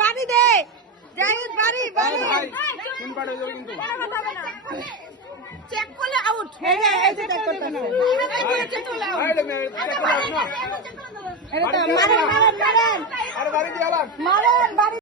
বাড়ি দে জাহিদ বাড়ি বাড়ি কোন পাড়ে যাবে কিন্তু চেক করলে আউট হ্যাঁ হ্যাঁ এই চেক করতে না চেক করলে আউট আরে বাড়ি দিয়ে আলাম মারেন বাড়ি